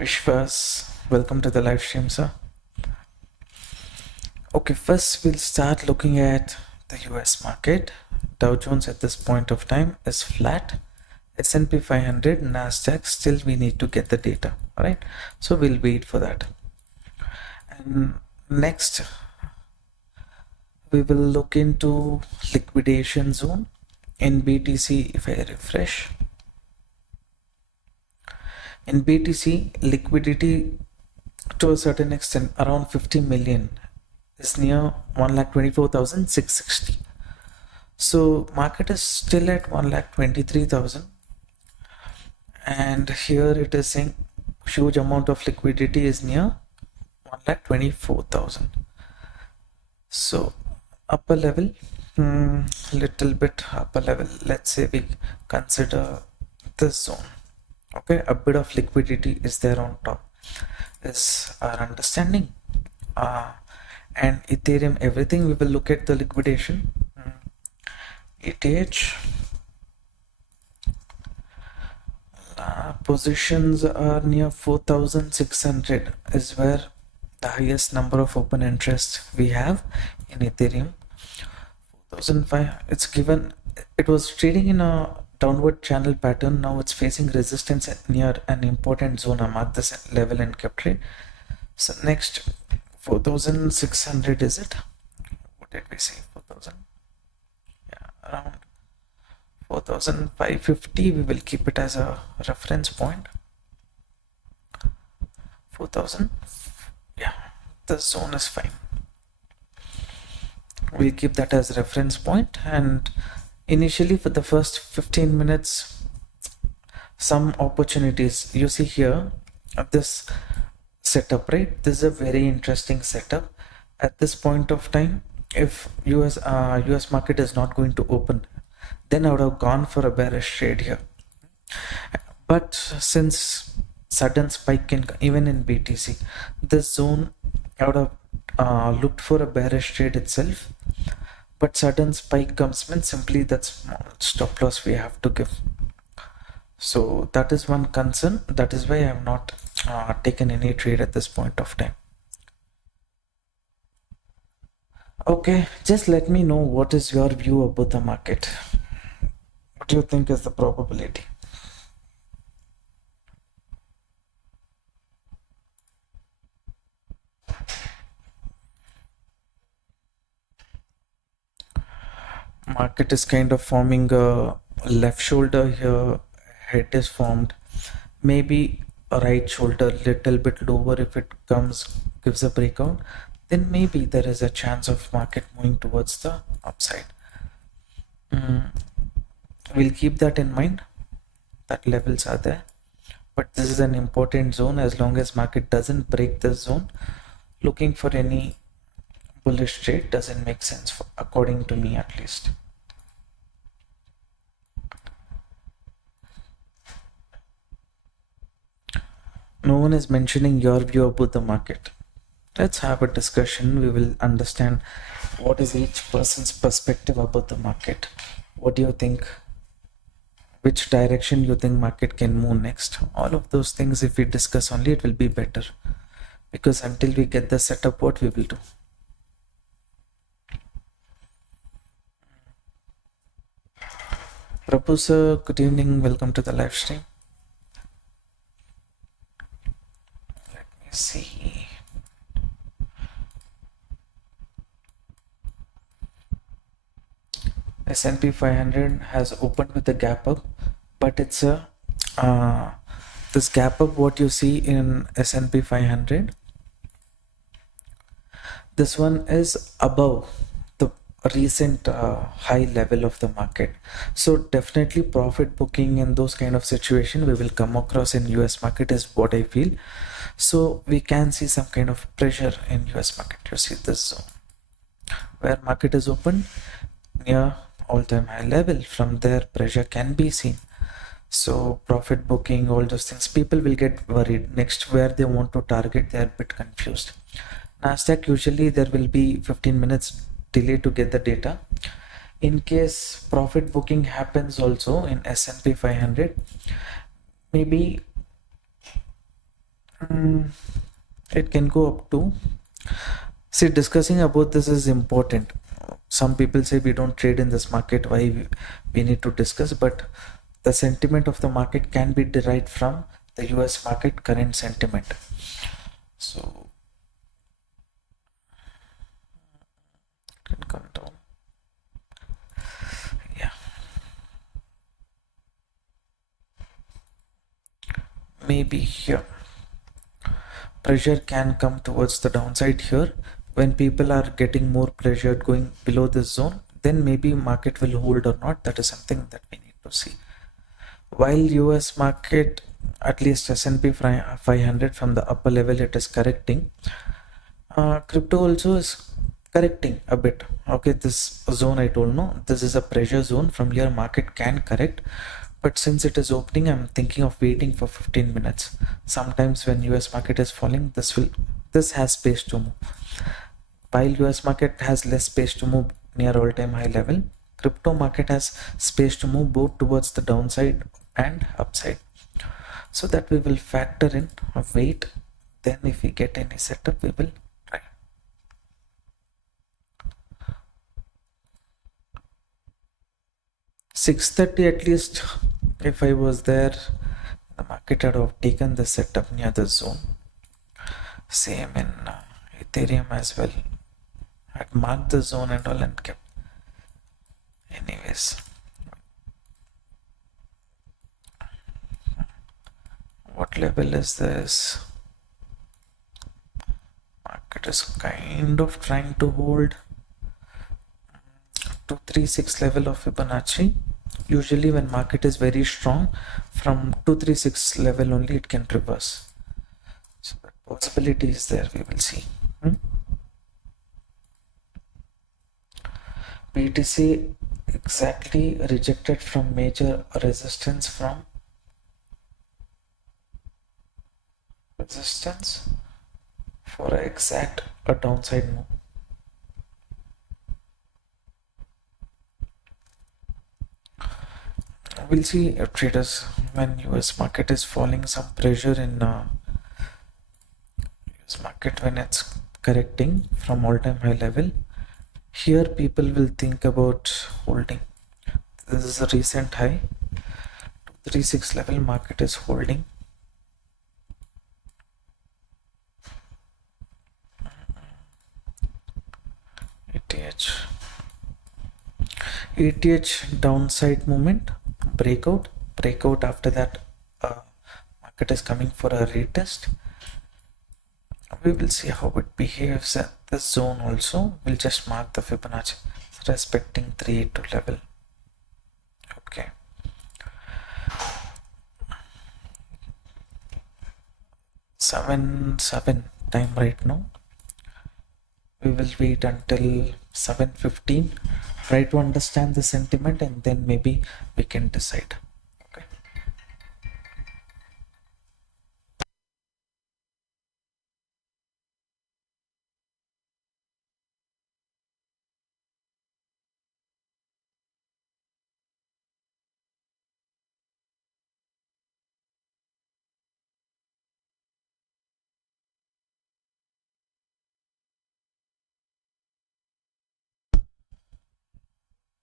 Vishwas, welcome to the live stream, sir. Okay, first we'll start looking at the US market. Dow Jones at this point of time is flat. S&P 500, Nasdaq, still we need to get the data, all right? So we'll wait for that. And next, we will look into liquidation zone in BTC. If I refresh, in BTC, liquidity to a certain extent around 50 million is near 1,24,660. So market is still at 1,23,000, and here it is saying huge amount of liquidity is near 1,24,000. So upper level, little bit upper level, let's say we consider this zone. Okay, a bit of liquidity is there on top is our understanding. And Ethereum, everything we will look at the liquidation. ETH positions are near 4,600 is where the highest number of open interest we have in Ethereum. 4,005, it's given, it was trading in a downward channel pattern. Now it's facing resistance near an important zone. I marked this level and kept it. So next, 4,600 is it? What did we say? 4,000? Yeah, around 4,550. We will keep it as a reference point. 4,000. Yeah, the zone is fine. We'll keep that as reference point. And initially for the first 15 minutes, some opportunities you see here at this setup, right? This is a very interesting setup at this point of time. If US market is not going to open, then I would have gone for a bearish trade here. But since sudden spike in even in BTC, this zone I would have looked for a bearish trade itself. But sudden spike comes when simply that's stop loss we have to give. So that is one concern. That is why I have not taken any trade at this point of time. Okay, just let me know what is your view about the market. What do you think is the probability? Market is kind of forming a left shoulder here, head is formed, maybe a right shoulder little bit lower. If it gives a breakout, then maybe there is a chance of market moving towards the upside. We'll keep that in mind, that levels are there, but this is an important zone. As long as market doesn't break this zone, looking for any bullish trade doesn't make sense, according to me at least. No one is mentioning your view about the market. Let's have a discussion. We will understand what is each person's perspective about the market. What do you think? Which direction you think market can move next? All of those things, if we discuss only, it will be better. Because until we get the setup, what we will do? Prabhu sir, good evening. Welcome to the live stream. Let me see. S&P 500 has opened with a gap up, but it's a this gap up what you see in S&P 500, this one is above the recent high level of the market. So definitely profit booking in those kind of situation we will come across in US market is what I feel. So we can see some kind of pressure in US market. You see this zone where market is open near all-time high level. From there pressure can be seen. So profit booking, all those things, people will get worried. Next, where they want to target, they are a bit confused. Nasdaq, usually there will be 15 minutes delay to get the data. In case profit booking happens also in S&P 500, maybe It can go up to, see, discussing about this is important. Some people say we don't trade in this market, why we need to discuss, but the sentiment of the market can be derived from the US market current sentiment. So it can come down. Yeah, maybe here pressure can come towards the downside here. When people are getting more pressure going below this zone, then maybe market will hold or not. That is something that we need to see. While US market, at least S&P 500 from the upper level, it is correcting. Crypto also is correcting a bit. Okay, this zone I told, no, this is a pressure zone. From here market can correct, but since it is opening, I'm thinking of waiting for 15 minutes. Sometimes when US market is falling, this has space to move. While US market has less space to move near all-time high level, crypto market has space to move both towards the downside and upside. So that we will factor in a wait. Then if we get any setup, we will try. $630 at least. If I was there, the market would have taken the setup near the zone. Same in Ethereum as well. I'd marked the zone and all and kept. Anyways, what level is this? Market is kind of trying to hold 236 level of Fibonacci. Usually when market is very strong, from 236 level only it can reverse. So that possibility is there, we will see. BTC exactly rejected from major resistance for exact a downside move. We'll see traders when US market is falling, some pressure in US market when it's correcting from all-time high level. Here people will think about holding. This is a recent high, 236 level, market is holding. ETH downside movement, breakout after that market is coming for a retest. We will see how it behaves at this zone also. We'll just mark the Fibonacci respecting 382 level. Okay. 7 time right now. We will wait until 7:15. Try to understand the sentiment and then maybe we can decide. Okay.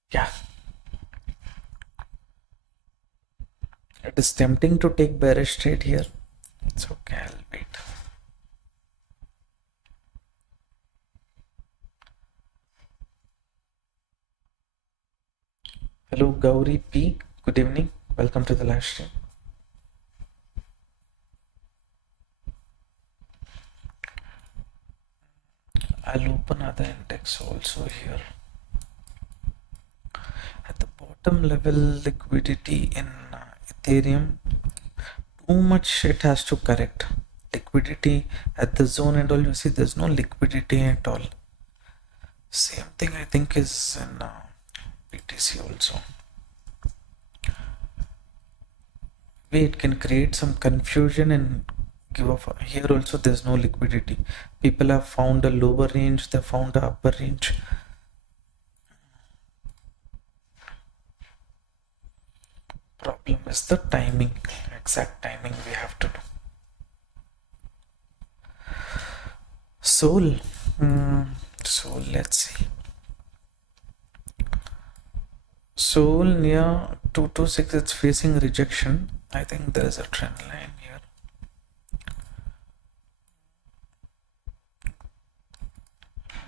Yeah. It is tempting to take bearish trade here. It's okay, I'll wait. Hello Gauri P, good evening, welcome to the live stream. I'll open other index also here. At the bottom level liquidity in Ethereum, too much it has to correct. Liquidity at the zone and all, you see there's no liquidity at all. Same thing I think is in BTC also. It can create some confusion and give up. Here also there's no liquidity. People have found a lower range, they found a upper range. Problem is the timing, exact timing we have to do. Soul. So let's see. Soul near 226, it's facing rejection. I think there is a trend line here.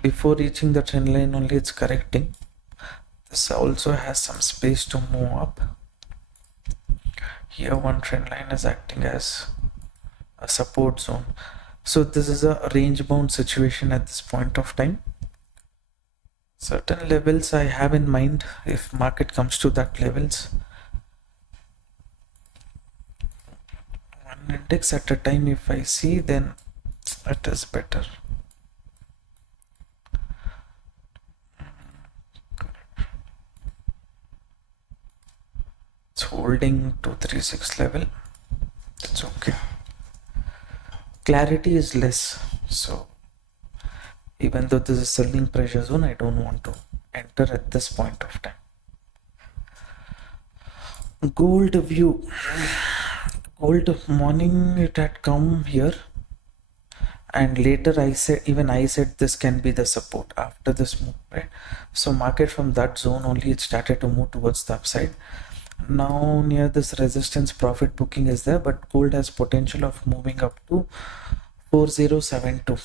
Before reaching the trend line only it's correcting. This also has some space to move up. Here one trend line is acting as a support zone. So this is a range bound situation at this point of time. Certain levels I have in mind if market comes to that levels. One index at a time if I see, then it is better. It's holding 236 level. It's okay. Clarity is less, so even though this is selling pressure zone, I don't want to enter at this point of time. Gold view. Gold morning it had come here, and later I said this can be the support after this move, right? So market from that zone only it started to move towards the upside. Now near this resistance profit booking is there, but gold has potential of moving up to 4072.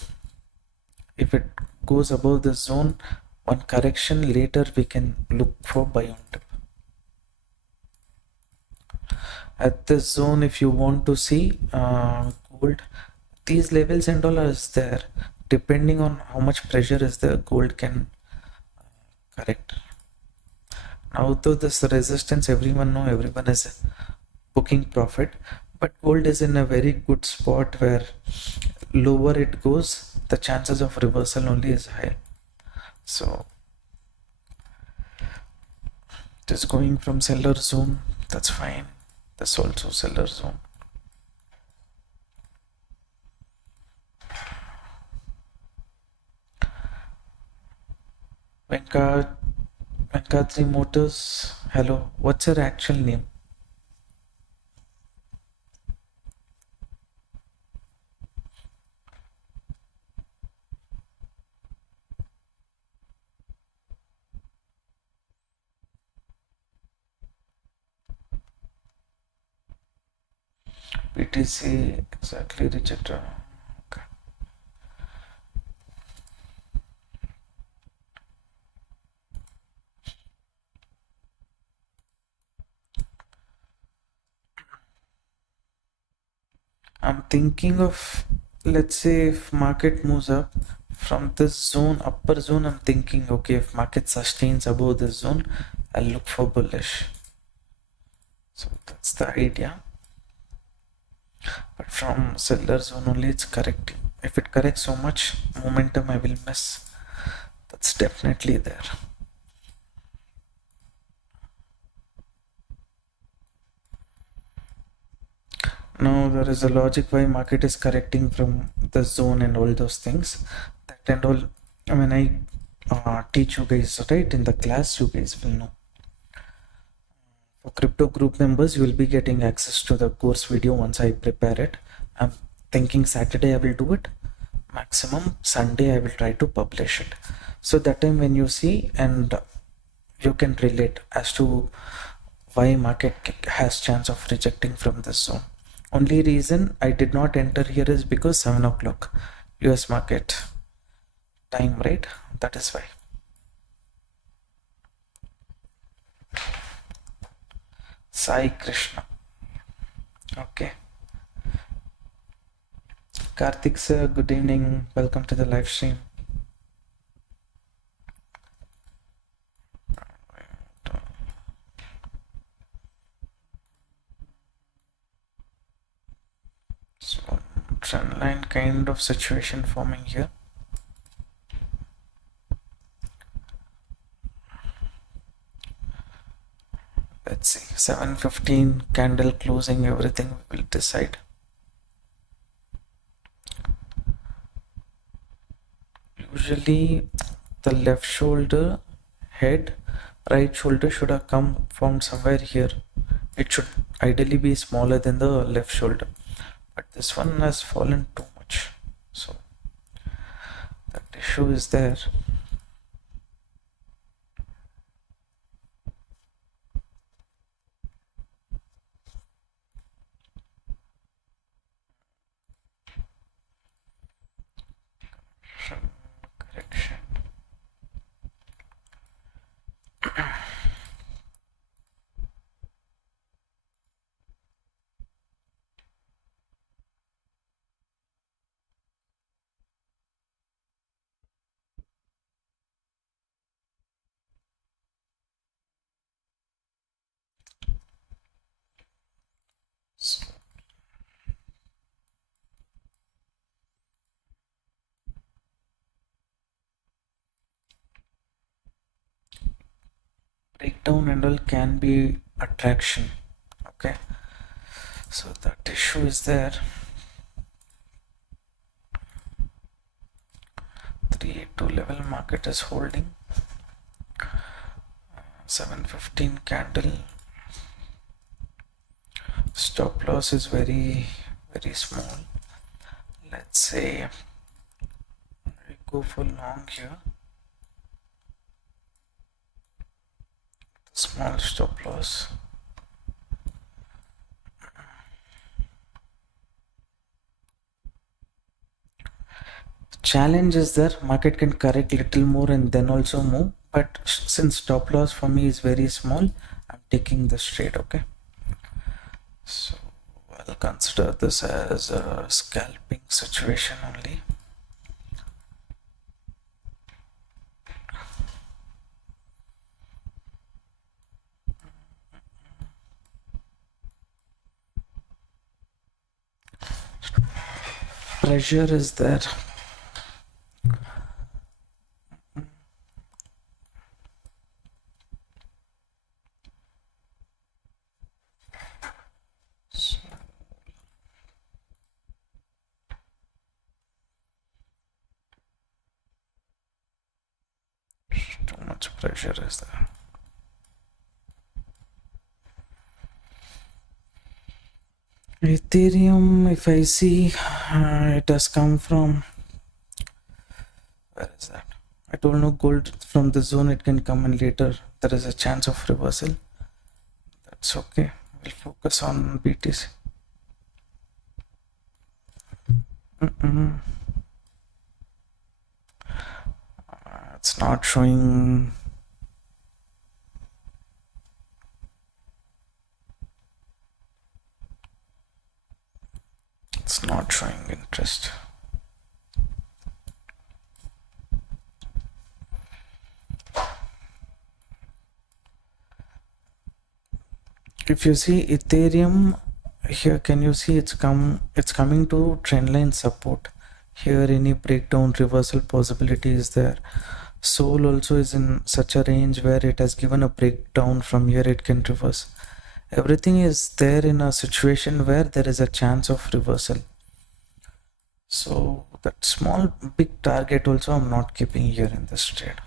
If it goes above this zone, one correction later we can look for buy on dip. At this zone, if you want to see gold, these levels and all is there. Depending on how much pressure is there, gold can correct. Now though this resistance, everyone is booking profit, but gold is in a very good spot where lower it goes, the chances of reversal only is high. So it is going from seller zone, that's fine. That's also seller zone. Venkatri Motors, hello, what's your actual name? BTC exactly rejected. Okay. I'm thinking of, let's say if market moves up from this zone, upper zone, I'm thinking, okay, if market sustains above this zone, I'll look for bullish. So that's the idea. But from seller zone only it's correcting. If it corrects so much momentum I will miss. That's definitely there. Now there is a logic why market is correcting from the zone and all those things. That and all, when I teach you guys, right, in the class, you guys will know. For crypto group members, you will be getting access to the course video once I prepare it. I'm thinking Saturday I will do it. Maximum Sunday I will try to publish it. So that time when you see and you can relate as to why market has chance of rejecting from this zone. Only reason I did not enter here is because 7 o'clock US market time, right? That is why. Sai Krishna. Okay. Karthik sir, good evening. Welcome to the live stream. So trend line kind of situation forming here. Let's see, 7:15 candle closing, everything will decide. Usually the left shoulder, head, right shoulder should have come from somewhere here. It should ideally be smaller than the left shoulder, but this one has fallen too much. So issue is there. Correction. So breakdown and all can be attraction. Okay, so that issue is there. 382 level market is holding. 715 candle. Stop loss is very small. Let's say we go for long here. Small stop loss. Challenge is there, market can correct little more and then also move, but since stop loss for me is very small, I'm taking this trade. Okay, so I'll consider this as a scalping situation only. Pressure is there. Too much pressure is there. Ethereum, if I see, it has come from, where is that? I don't know, gold from the zone, it can come in later. There is a chance of reversal. That's okay. We'll focus on BTC. It's not showing. It's not showing interest. If you see Ethereum here, can you see it's coming to trendline support. Here any breakdown reversal possibility is there. Sol also is in such a range where it has given a breakdown. From here it can reverse. Everything is there in a situation where there is a chance of reversal. So that small big target also I'm not keeping here in this trade.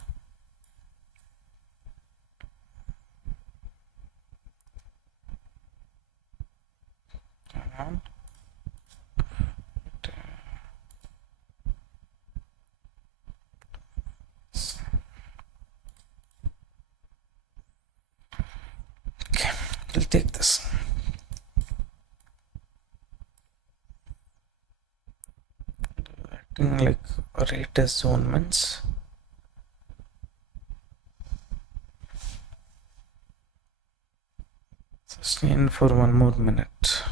Okay, we'll take this. Acting like a retest zone means sustain for one more minute.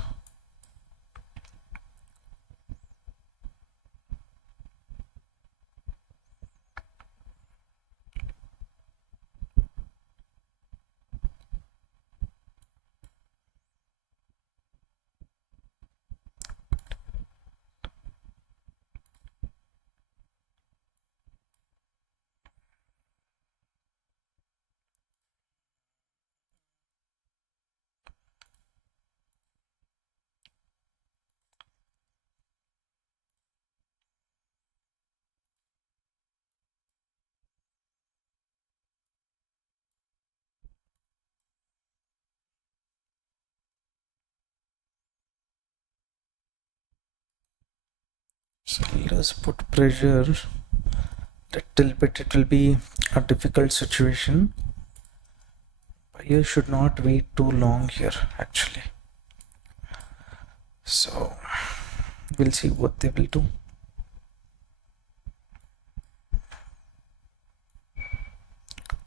So let's put pressure little bit it will be a difficult situation. You should not wait too long here actually. So we'll see what they will do.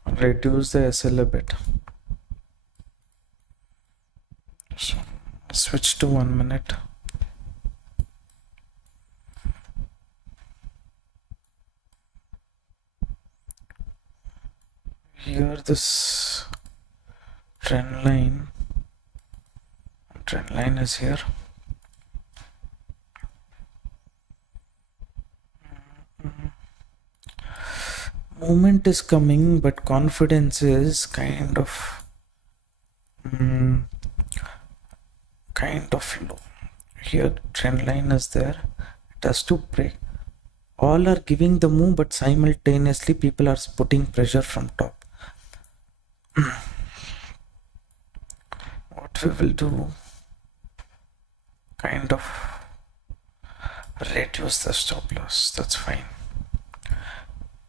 Reduce the SL a bit. So switch to 1 minute. Here this trend line is here. Movement is coming, but confidence is kind of low. Here trend line is there, it has to break. All are giving the move, but simultaneously people are putting pressure from top. What we will do, kind of reduce the stop loss. That's fine.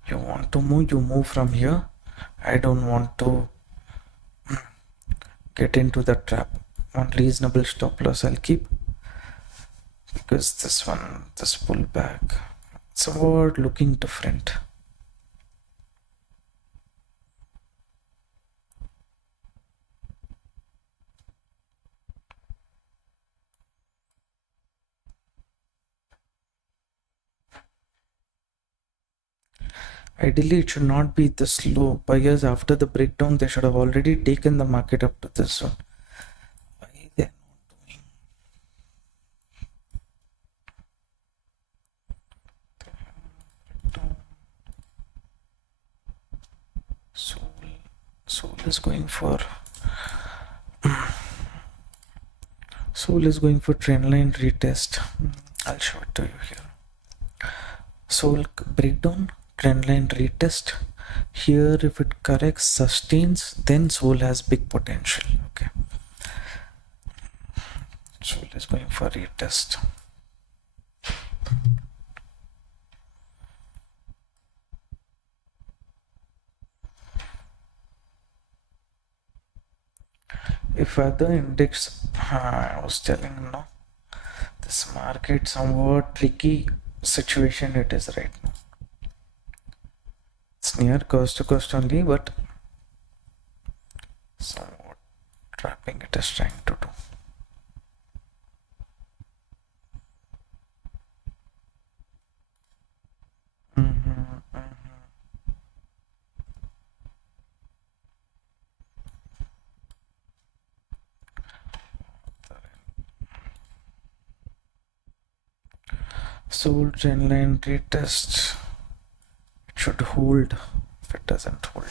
You want to move, you move from here. I don't want to get into the trap. One reasonable stop loss I'll keep, because this pullback, it's somewhat looking different. Ideally, it should not be this low. Buyers after the breakdown, they should have already taken the market up to this one. Why they are not doing? Soul is going for trend line retest. I'll show it to you here. Soul breakdown, trend line retest. Here if it corrects, sustains, then Soul has big potential. Okay, Soul is going for retest. If other index, I was telling you, no, this market somewhat tricky situation it is right now. It's near cost to cost only, but somewhat trapping it is trying to do. Soul trend line retest. It should hold. If it doesn't hold,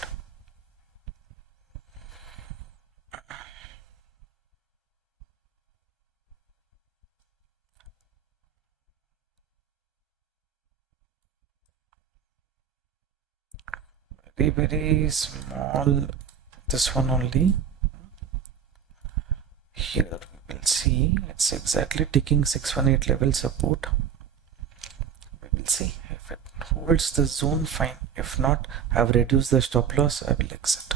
very small, this one only. Here we will see it's exactly taking 618 level support. We will see if it holds the zone, fine. If not, I've reduced the stop loss, I will exit.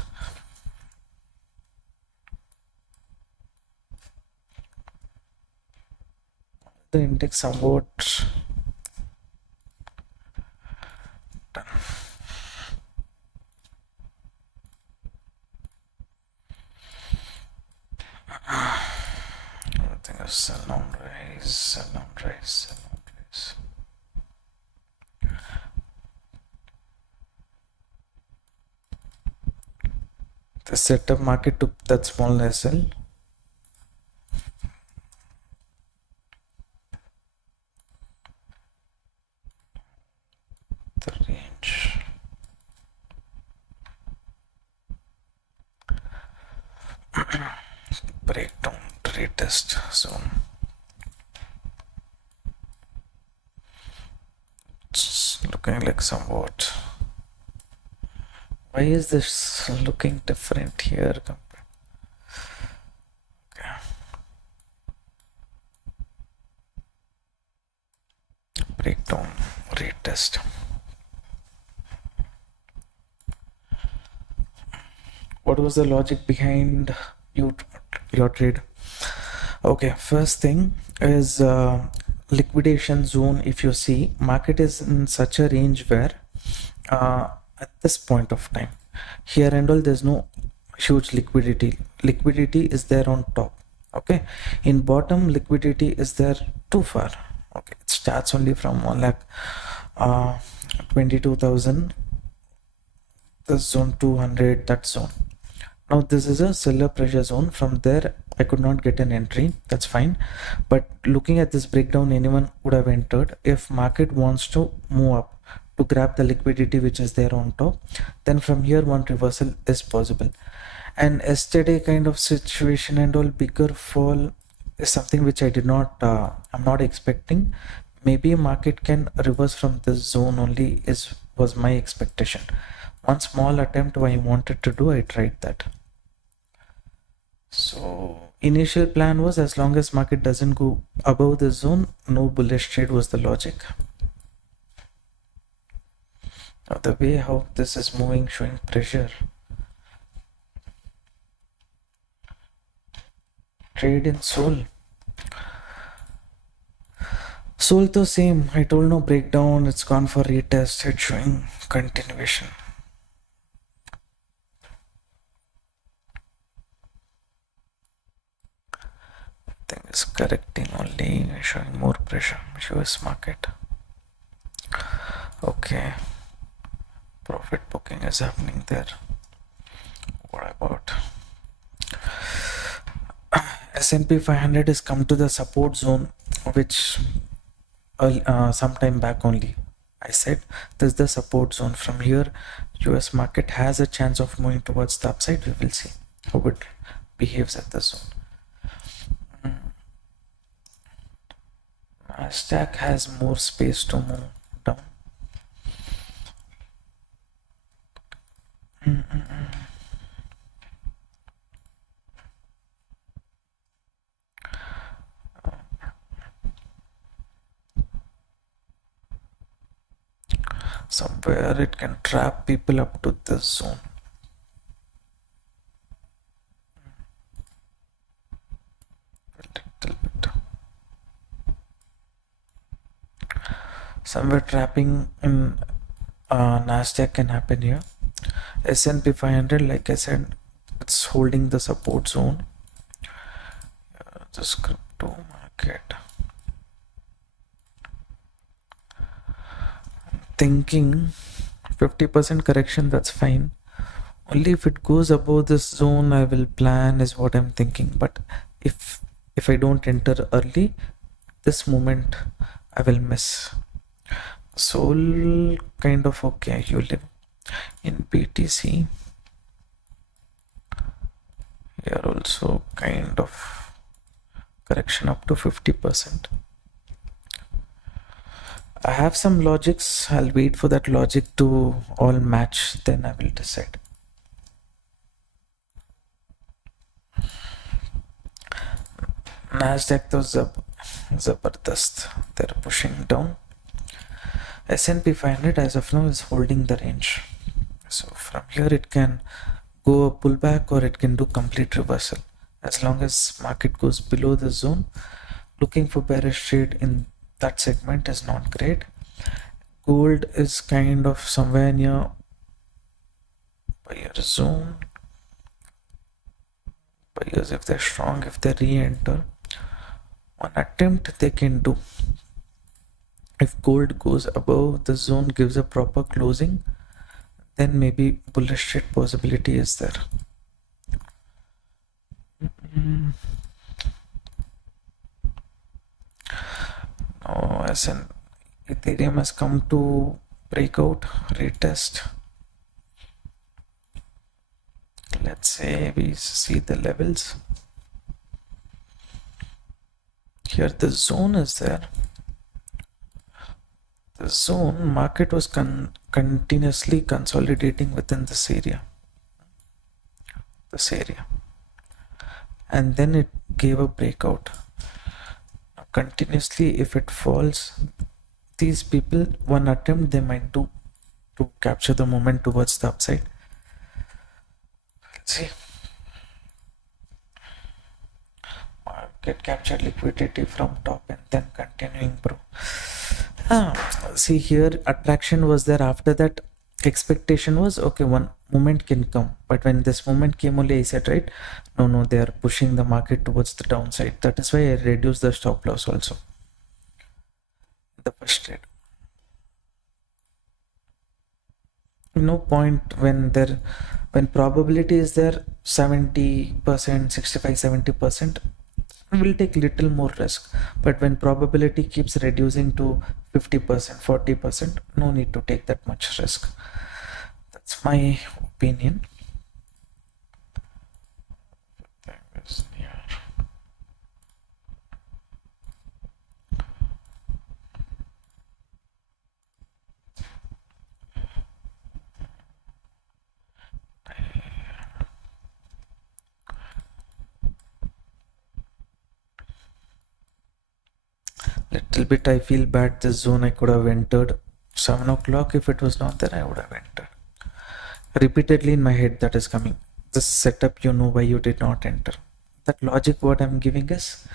The index somewhat done. Everything is sell down, rise, sell down, rise, sell down, rise. The setup market took that small SL. The range. Breakdown, retest zone. It's looking like somewhat. Why is this looking different here? Okay. Breakdown, retest. what was the logic behind your trade? Okay, first thing is liquidation zone. If you see, market is in such a range where at this point of time, here and all, there's no huge liquidity is there on top. Okay, in bottom, liquidity is there too far. Okay, it starts only from 1 lakh 22,000, this zone 200, that zone. Now this is a seller pressure zone. From there I could not get an entry, that's fine, but looking at this breakdown, anyone would have entered. If market wants to move up to grab the liquidity which is there on top, then from here one reversal is possible. And yesterday kind of situation and all, bigger fall is something which I did not I'm not expecting. Maybe market can reverse from this zone only was my expectation. One small attempt I wanted to do, I tried that. So initial plan was, as long as market doesn't go above the zone, no bullish trade was the logic. Now the way how this is moving, showing pressure, trade in Sol the same. I told no breakdown, it's gone for retest, it's showing continuation. Thing is correcting only, showing more pressure. US market. Okay, profit booking is happening there. What about S&P 500 has come to the support zone, which some time back only I said this is the support zone. From here US market has a chance of moving towards the upside. We will see how it behaves at the zone. Nasdaq has more space to move down. Somewhere it can trap people up to this zone. A little bit. Somewhere trapping in Nasdaq can happen here. S&P 500, like I said, it's holding the support zone. This crypto market, thinking 50% correction, that's fine. Only if it goes above this zone I will plan, is what I'm thinking. But if I don't enter early, this moment I will miss. Sol kind of okay, you live in BTC here also kind of correction up to 50%. I have some logics, I'll wait for that logic to all match, then I will decide. Nasdaq to Zabardast, they're pushing down. S&P 500 as of now is holding the range. So from here it can go a pullback or it can do complete reversal. As long as market goes below the zone, looking for bearish trade in that segment is not great. Gold is kind of somewhere near buyer zone. Buyers, if they're strong, if they re-enter, one attempt they can do. If gold goes above the zone, gives a proper closing, then maybe bullish trade possibility is there. Now, as an Ethereum has come to breakout, retest. Let's say we see the levels. Here the zone is there. The zone market was continuously consolidating within this area, and then it gave a breakout. Now, continuously, if it falls, these people, one attempt they might do to capture the moment towards the upside. See, market captured liquidity from top and then continuing, bro. See here, attraction was there. After that, expectation was okay, one moment can come, but when this moment came only, I said, right, no, they are pushing the market towards the downside. That is why I reduced the stop loss also, the first trade. No point when probability is there 70%, 65, 70%, will take little more risk. But when probability keeps reducing to 50%, 40%, no need to take that much risk. That's my opinion. Little bit I feel bad. This zone I could have entered 7 o'clock. If it was not there, I would have entered. Repeatedly in my head that is coming. This setup, you know why you did not enter. That logic what I'm giving is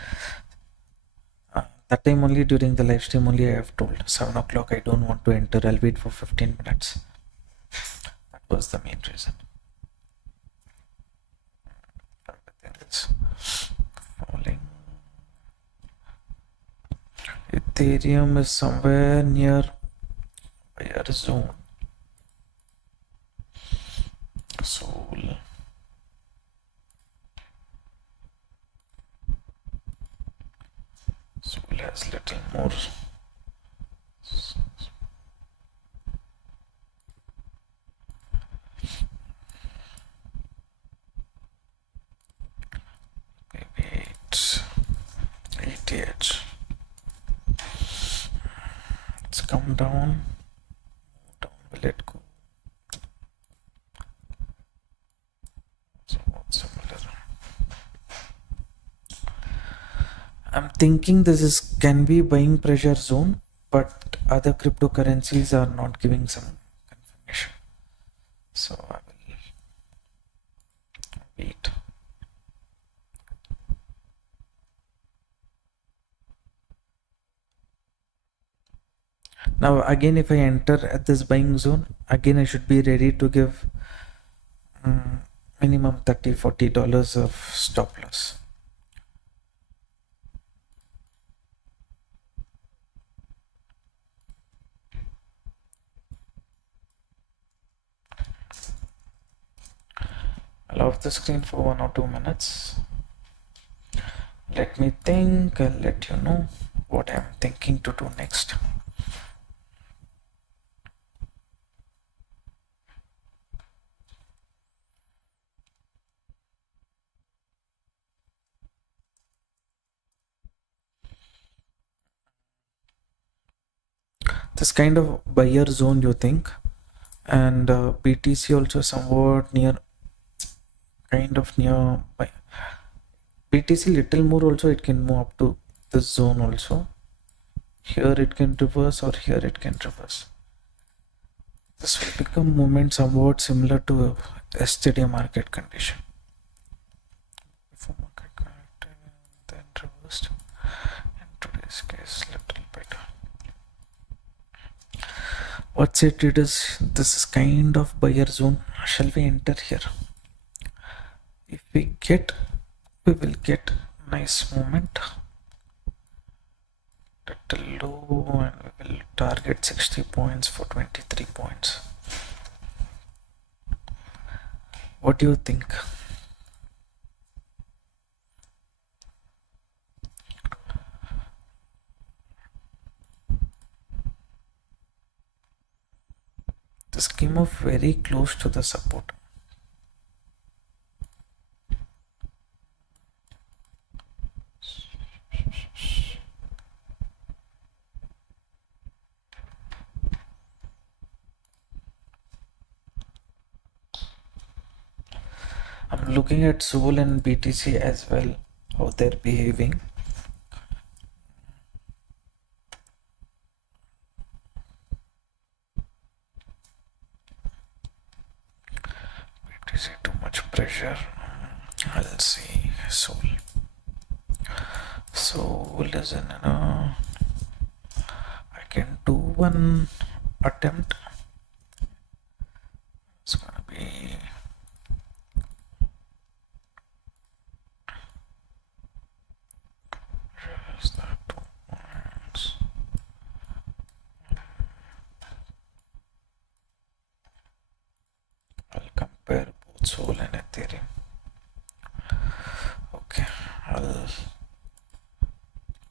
that time only, during the live stream only I have told 7 o'clock I don't want to enter. I'll wait for 15 minutes. That was the main reason. Everything is falling. Ethereum is somewhere near buyer zone. Soul has little more. Maybe 88. It's come down. Will it go? Somewhat similar. I'm thinking this is can be buying pressure zone, but other cryptocurrencies are not giving some confirmation. So I will wait. Now again, if I enter at this buying zone, again I should be ready to give minimum $30-40 of stop loss. I'll off the screen for 1 or 2 minutes. Let me think. I'll let you know what I'm thinking to do next. This kind of buyer zone you think, and BTC also somewhat near, kind of near by BTC little more also, it can move up to this zone also. Here it can reverse, or here it can reverse. This will become movement somewhat similar to yesterday market condition. Before market connected, then reversed. In today's case, little better. What's it? It is, this is kind of buyer zone. Shall we enter here? If we get, we will get nice movement. Little low, and we will target 60 points for 23 points. What do you think? This came off very close to the support. I'm looking at Soul and BTC as well, how they're behaving. BTC too much much pressure. I'll see Soul. Soul is in, I can do one attempt. It's gonna be just that 2 points. I'll compare both Soul and Ethereum. Okay, I'll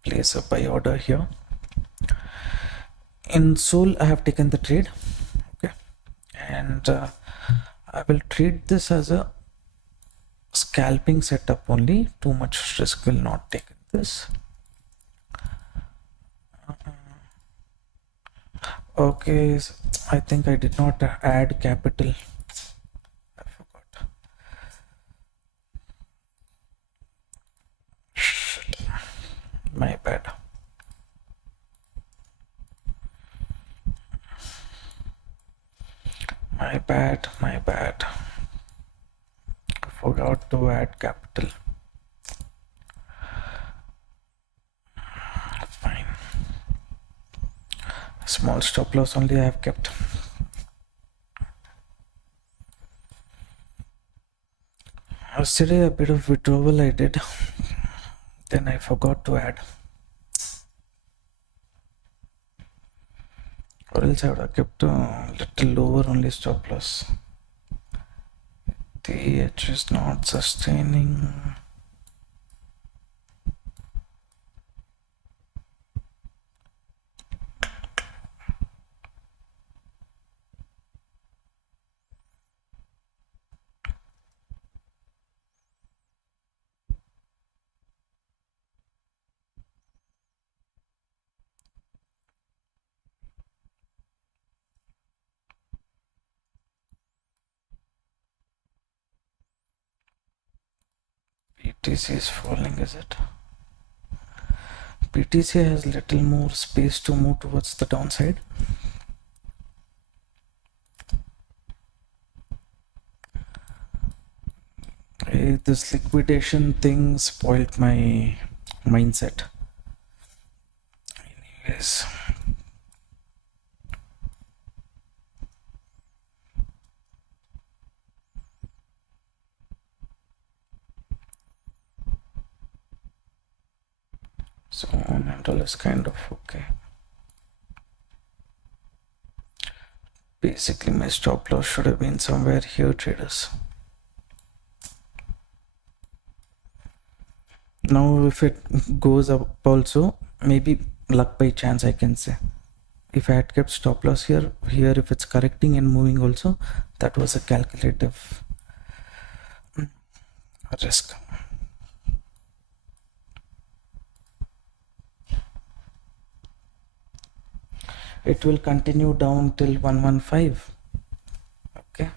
place a buy order here. In Soul, I have taken the trade. Okay, and I will treat this as a scalping setup only. Too much risk will not take in this. Okay, I think I did not add capital. I forgot. Shit. My bad. My bad. I forgot to add capital. Fine. Small stop loss only I have kept. Yesterday a bit of withdrawal I did. Then I forgot to add. Or else I would have kept a little lower only stop loss. The edge is not sustaining. PTC is falling, is it? PTC has little more space to move towards the downside. This liquidation thing spoiled my mindset. Anyways. So on and all is kind of okay. Basically my stop loss should have been somewhere here, traders. Now if it goes up also, maybe luck by chance I can say. If I had kept stop loss here if it's correcting and moving also, that was a calculative risk. It will continue down till 115. Okay.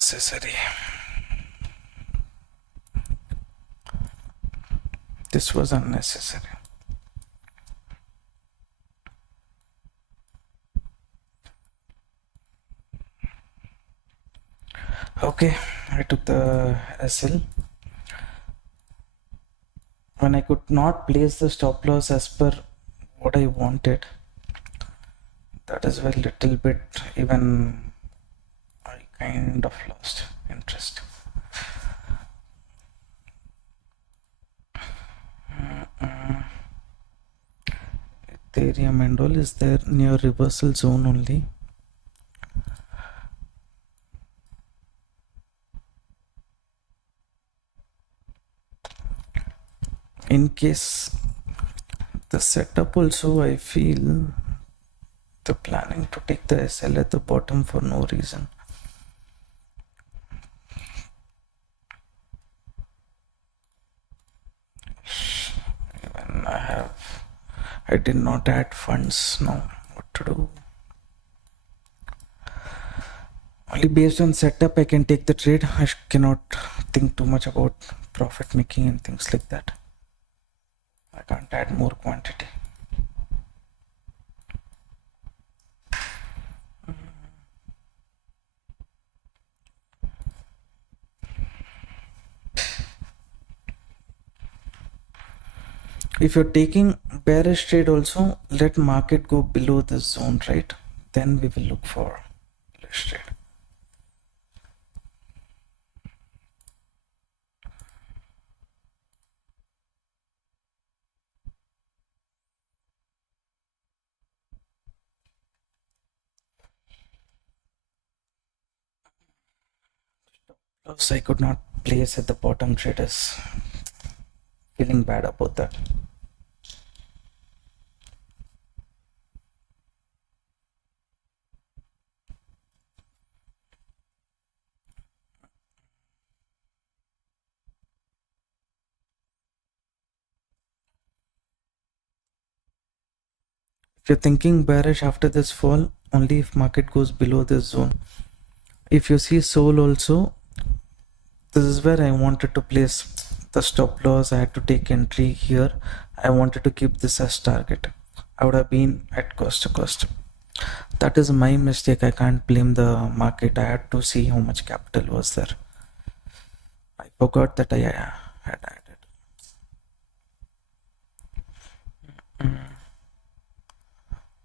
Necessary. This was unnecessary. Okay, I took the SL. When I could not place the stop loss as per what I wanted, that is where little bit even I kind of lost interest. Ethereum and all is there near reversal zone only. In case the setup also, I feel the planning to take the SL at the bottom for no reason. Even I did not add funds now. What to do? Only based on setup I can take the trade. I cannot think too much about profit making and things like that. I can't add more quantity. If you're taking bearish trade also, let market go below this zone, right? Then we will look for bullish trade. Plus, I could not place at the bottom traders. Feeling bad about that. If you're thinking bearish after this fall, only if market goes below this zone. If you see Sol also, this is where I wanted to place the stop loss. I had to take entry here. I wanted to keep this as target. I would have been at cost to cost. That is my mistake. I can't blame the market. I had to see how much capital was there. I forgot that I had added.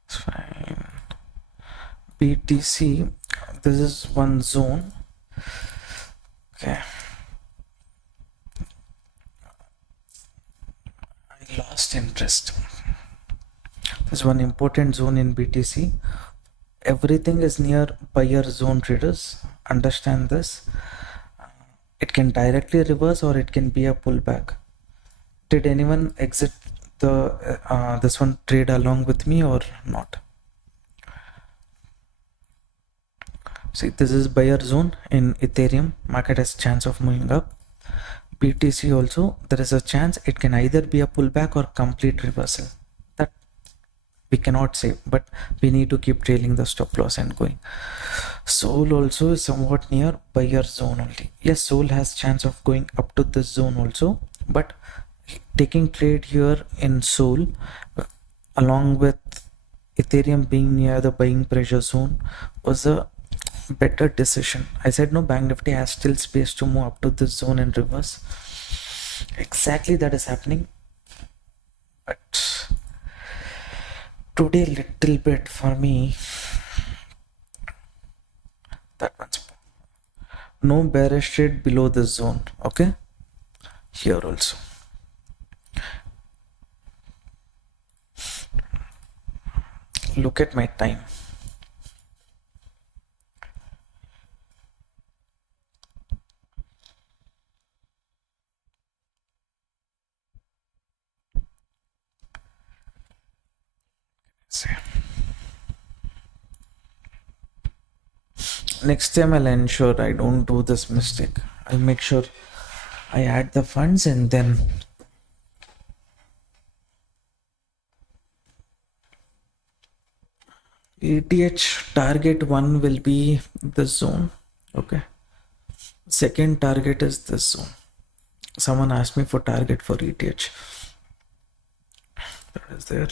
It's fine. BTC, this is one zone. Okay. I lost interest. There's one important zone in BTC. Everything is near buyer zone, traders. Understand this. It can directly reverse or it can be a pullback. Did anyone exit the this one trade along with me or not? See, this is buyer zone in Ethereum. Market has chance of moving up. BTC also, there is a chance it can either be a pullback or complete reversal. That we cannot say, but we need to keep trailing the stop loss and going. Sol also is somewhat near buyer zone only. Yes, Sol has chance of going up to this zone also, but taking trade here in Sol along with Ethereum being near the buying pressure zone was a better decision. I said no, Bank Nifty has still space to move up to this zone and reverse. Exactly that is happening, but today little bit for me, that one's no bearish trade below this zone. Okay, here also look at my time. See. Next time I'll ensure I don't do this mistake. I'll make sure I add the funds and then ETH target 1 will be this zone. Okay, second target is this zone. Someone asked me for target for ETH. That is there.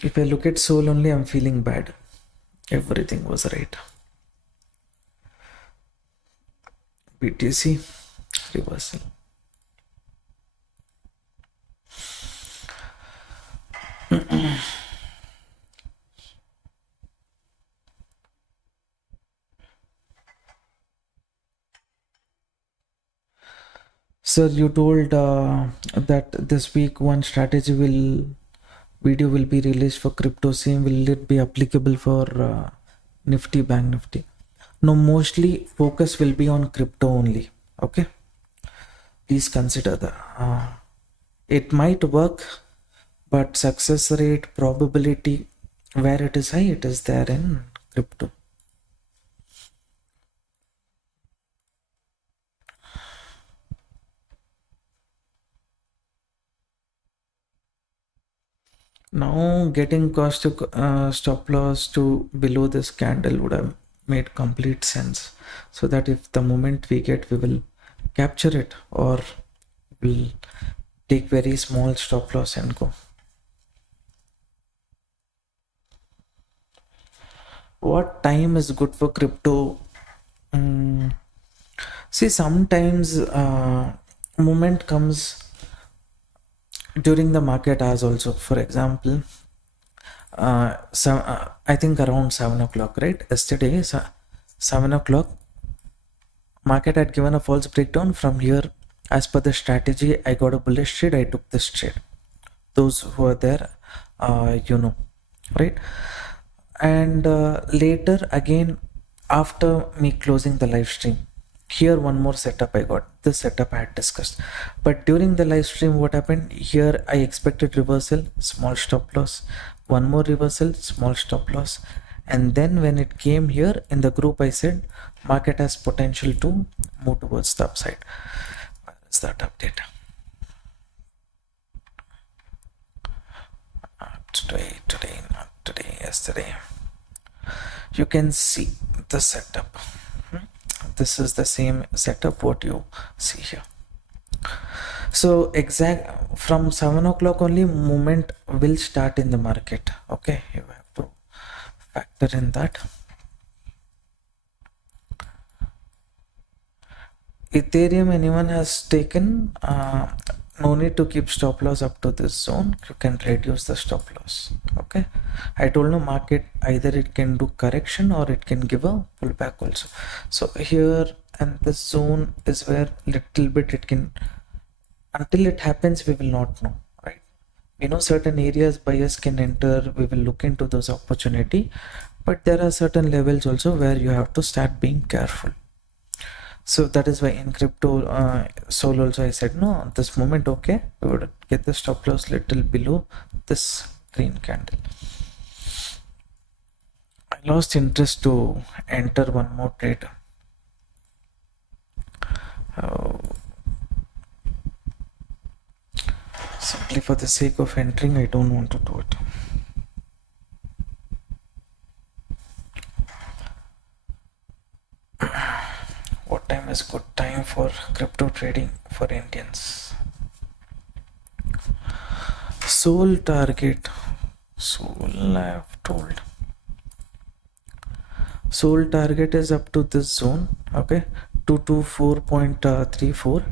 If I look at Sol only, I'm feeling bad. Everything was right. BTC reversal. Sir, you told that this week one strategy video will be released for crypto. Same, will it be applicable for Nifty, Bank Nifty? No, mostly focus will be on crypto only. Okay, please consider that. It might work, but success rate, probability, where it is high, it is there in crypto. Now getting cost to stop loss to below this candle would have made complete sense, so that if the moment we get, we will capture it, or we'll take very small stop loss and go. What time is good for crypto? See, sometimes moment comes during the market hours also. For example, I think around 7 o'clock, right? Yesterday, 7 o'clock, market had given a false breakdown. From here, as per the strategy, I got a bullish trade. I took this trade. Those who are there, right? And later again, after me closing the live stream, here one more setup I got. This setup I had discussed, but during the live stream, what happened here, I expected reversal, small stop loss, one more reversal, small stop loss, and then when it came here in the group, I said market has potential to move towards the upside. Where is that update? Not today, yesterday. You can see the setup. This is the same setup what you see here. So exact from 7 o'clock only, movement will start in the market. Okay, you have to factor in that. Ethereum, anyone has taken, no need to keep stop loss up to this zone. You can reduce the stop loss. Okay, I told you market either it can do correction or it can give a pullback also. So here and this zone is where little bit it can, until it happens we will not know, right? We know certain areas buyers can enter, we will look into those opportunity, but there are certain levels also where you have to start being careful. So that is why in crypto Sol also I said no, at this moment okay, we would get the stop loss little below this green candle. I lost interest to enter one more trade. Simply for the sake of entering, I don't want to do it. What time is good time for crypto trading for Indians? Soul target. Soul, I have told. Soul target is up to this zone. Okay, 224.34.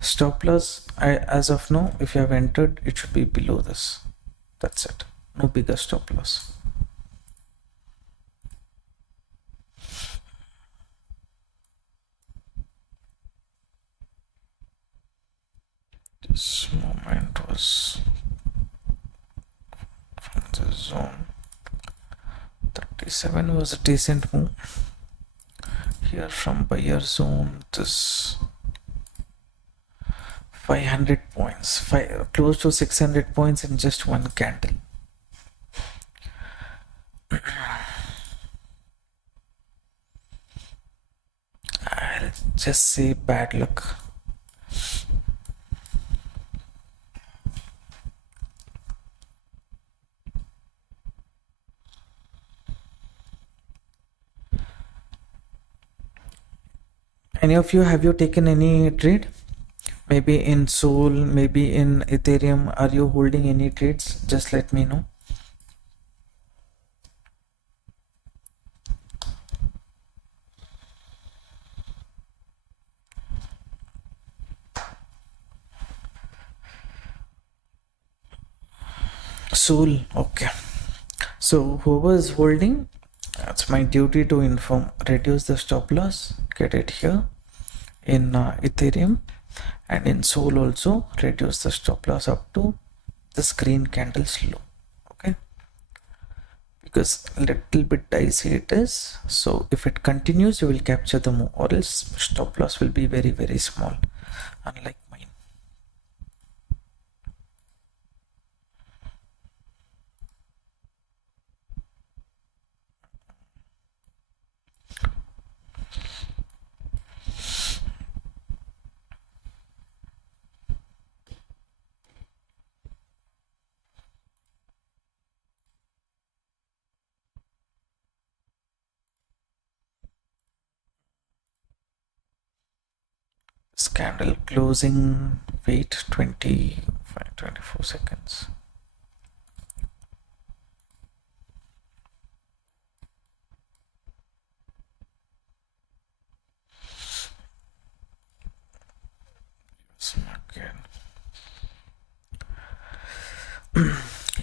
Stop loss, as of now, if you have entered, it should be below this. That's it. No bigger stop loss. This moment was from the zone. 37 was a decent move. Here from buyer zone, this 500 points, close to 600 points in just one candle. I'll just say bad luck. Any of you, have you taken any trade? Maybe in Sol, maybe in Ethereum. Are you holding any trades? Just let me know. Sol, okay. So whoever is holding, it's my duty to inform, reduce the stop loss, get it here in Ethereum, and in Sol also reduce the stop loss up to this green candle's low. Okay, because little bit dicey it is, so if it continues you will capture the move, or else stop loss will be very small, unlike mine. candle closing, wait 24 seconds.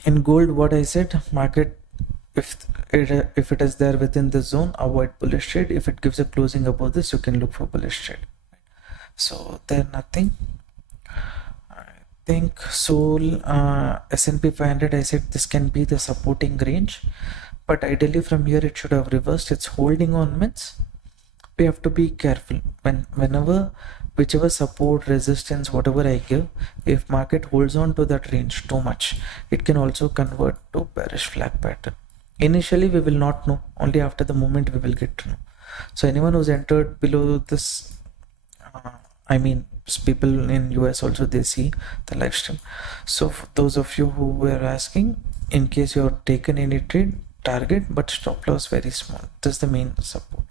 In gold, what I said, market, if it is there within the zone, avoid bullish trade. If it gives a closing above this, you can look for bullish trade. So there nothing. I think Sol, S&P 500, I said this can be the supporting range, but ideally from here it should have reversed. It's holding on means we have to be careful whenever whichever support, resistance, whatever I give, if market holds on to that range too much, it can also convert to bearish flag pattern. Initially we will not know, only after the moment we will get to know. So anyone who's entered below this, I mean people in US also, they see the live stream. So for those of you who were asking, in case you have taken any trade, target but stop loss very small. This is the main support.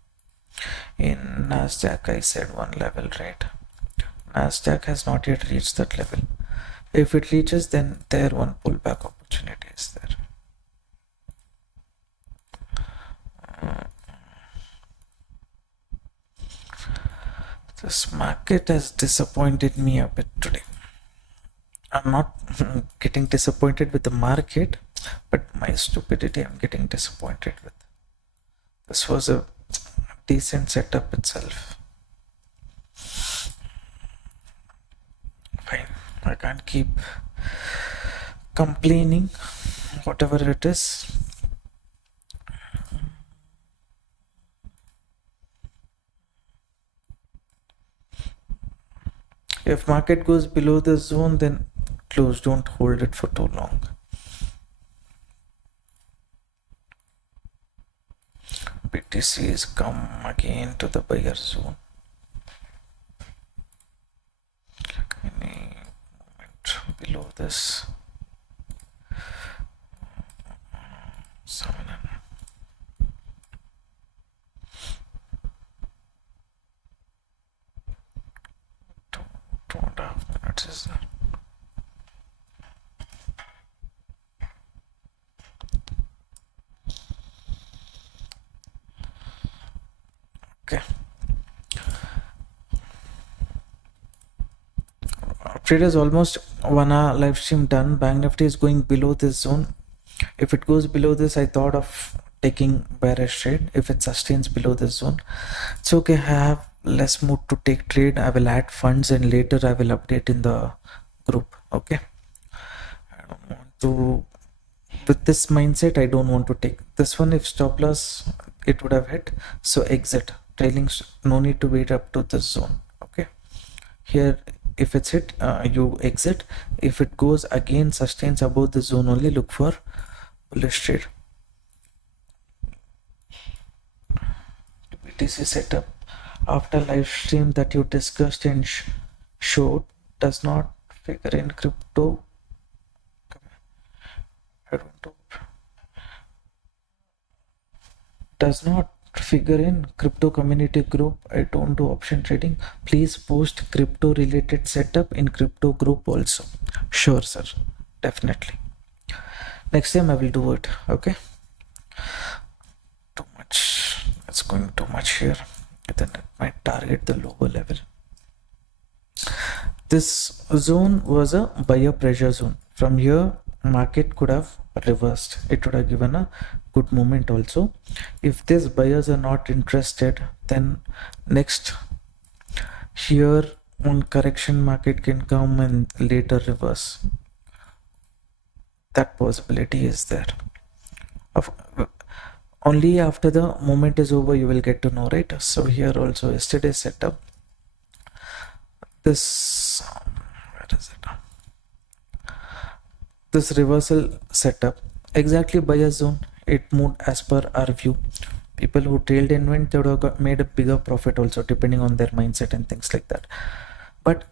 In Nasdaq, I said one level, right? Nasdaq has not yet reached that level. If it reaches, then there one pullback opportunity is there. This market has disappointed me a bit today. I'm not getting disappointed with the market, but my stupidity I'm getting disappointed with. This was a decent setup itself. Fine, I can't keep complaining, whatever it is. If market goes below the zone, then close, don't hold it for too long. BTC is come again to the buyer zone. Any moment below this 7 2.5 minutes is there. Okay. Traders, almost 1 hour live stream done. Bank Nifty is going below this zone. If it goes below this, I thought of taking bearish trade. If it sustains below this zone, it's okay. I have less mood to take trade. I will add funds and later I will update in the group. Okay. I don't want to, with this mindset, I don't want to take this one. If stop loss, it would have hit. So exit. Trailing, no need to wait up to this zone. Okay. Here, if it's hit, you exit. If it goes again, sustains above the zone, only look for bullish trade. BTC setup after live stream that you discussed and showed does not figure in crypto. I don't know. Does not figure in crypto community group. I don't do option trading. Please post crypto related setup in crypto group also. Sure, sir, definitely. Next time I will do it. Okay. Too much. It's going too much here. Then it might target the lower level. This zone was a buyer pressure zone. From here, market could have reversed. It would have given a good movement also. If these buyers are not interested, then next here on correction, market can come and later reverse. That possibility is there. Only after the moment is over you will get to know, right? So here also yesterday's setup, this, where is it, this reversal setup, exactly buyer zone, it moved as per our view. People who trailed and went, they would have made a bigger profit also, depending on their mindset and things like that. But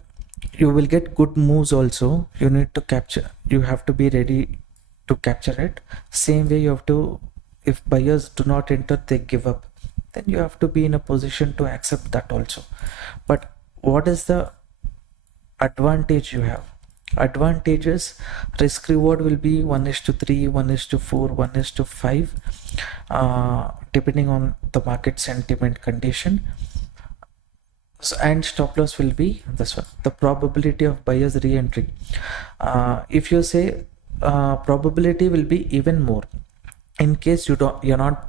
you will get good moves also. You need to capture, you have to be ready to capture it. Same way you have to, if buyers do not enter, they give up, then you have to be in a position to accept that also. But what is the advantage you have? Advantages, risk reward will be 1:3, 1:4, 1:5, depending on the market sentiment condition. And stop loss will be this one, the probability of buyer's re-entry. If you say probability will be even more in case you're not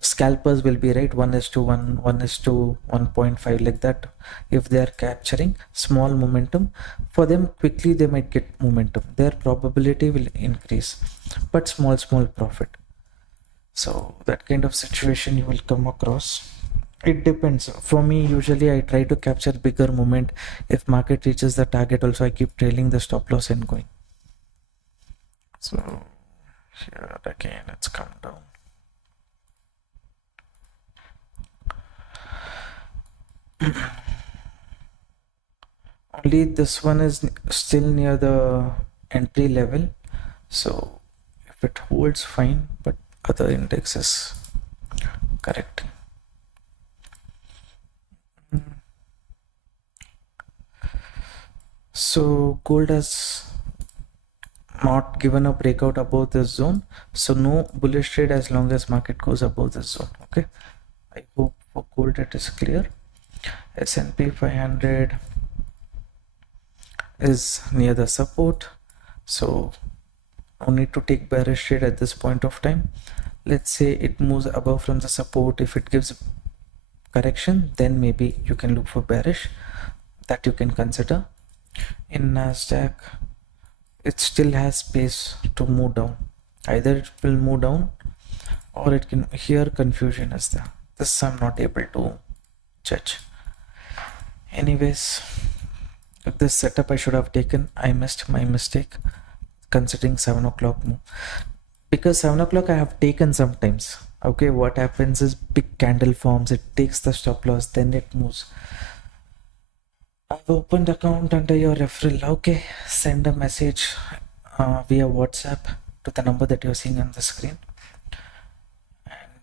scalpers will be right, 1:1, 1:1.5, like that. If they are capturing small momentum, for them quickly they might get momentum, their probability will increase, but small profit. So that kind of situation you will come across. It depends. For me, usually I try to capture bigger movement. If market reaches the target also, I keep trailing the stop loss and going. So here again it's come down. Only this one is still near the entry level, so if it holds, fine, but other indexes correct. So gold has not given a breakout above this zone, so no bullish trade as long as market goes above this zone. Okay, I hope for gold it is clear. S&P 500 is near the support, so no need to take bearish trade at this point of time. Let's say it moves above from the support. If it gives correction, then maybe you can look for bearish, that you can consider. In Nasdaq, it still has space to move down. Either it will move down or it can, here confusion is there. This I'm not able to judge. Anyways, this setup I should have taken, I missed, my mistake, considering 7 o'clock move, because 7 o'clock I have taken sometimes. Okay, what happens is big candle forms, it takes the stop loss, then it moves. I've opened account under your referral. Okay, send a message via WhatsApp to the number that you're seeing on the screen,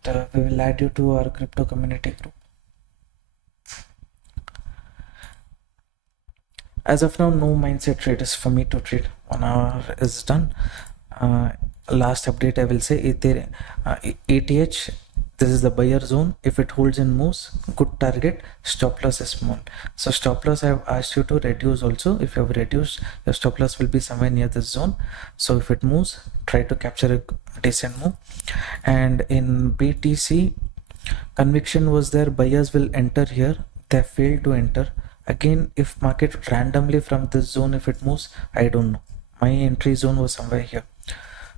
and we will add you to our crypto community group. As of now, no mindset trade is for me to trade. 1 hour is done. Last update I will say, ATH, this is the buyer zone. If it holds and moves, good target. Stop loss is small. So stop loss I have asked you to reduce also. If you have reduced, your stop loss will be somewhere near this zone. So if it moves, try to capture a decent move. And in BTC, conviction was there, buyers will enter here. They failed to enter. Again, if market randomly from this zone, if it moves, I don't know. My entry zone was somewhere here.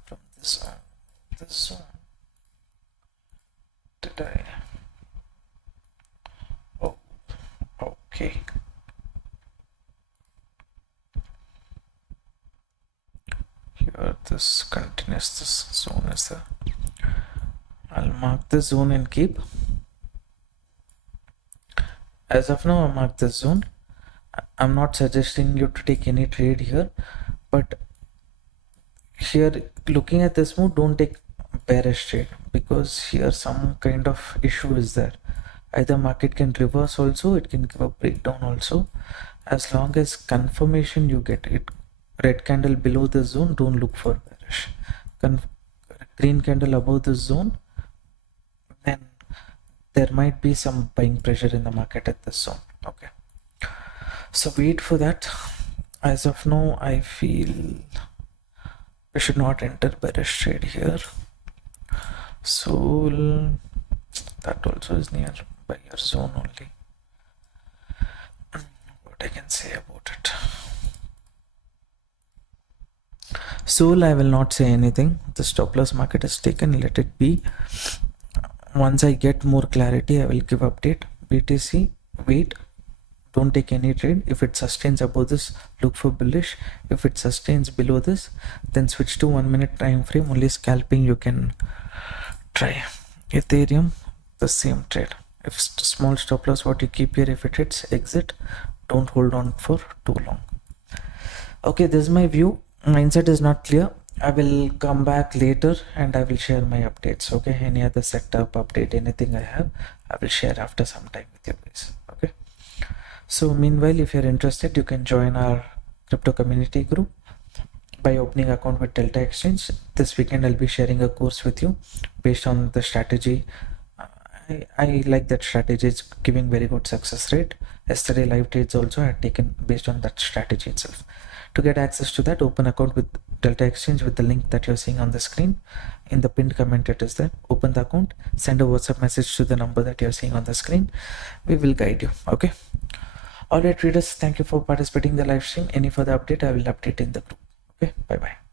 From this zone. Did I? Oh, okay. Here, this continues, this zone is there. I'll mark this zone and keep. As of now, I mark this zone. I'm not suggesting you to take any trade here, but here, looking at this move, don't take bearish trade, because here some kind of issue is there. Either market can reverse also, it can give a breakdown also. As long as confirmation you get it, red candle below the zone, don't look for bearish. Green candle above the zone, then there might be some buying pressure in the market at this zone. Okay, so wait for that. As of now, I feel we should not enter bearish trade here. So that also is near buyer zone only. What I can say about it. Soul, I will not say anything. The stop loss market is taken, let it be. Once I get more clarity, I will give update. BTC, wait, don't take any trade. If it sustains above this, look for bullish. If it sustains below this, then switch to 1 minute time frame. Only scalping you can try. Ethereum, the same trade. If small stop loss, what you keep here, if it hits, exit. Don't hold on for too long. Okay, this is my view. Mindset is not clear. I will come back later and I will share my updates. Okay, any other setup update, anything I have, I will share after some time with you guys. Okay. So meanwhile, if you're interested, you can join our crypto community group by opening account with Delta Exchange. This weekend I'll be sharing a course with you based on the strategy. I like that strategy. It's giving very good success rate. Yesterday live trades also I had taken based on that strategy itself. To get access to that, open account with Delta Exchange with the link that you're seeing on the screen. In the pinned comment it is there. Open the account, send a WhatsApp message to the number that you're seeing on the screen. We will guide you. Okay. Alright traders, thank you for participating in the live stream. Any further update, I will update in the group. Okay, bye bye.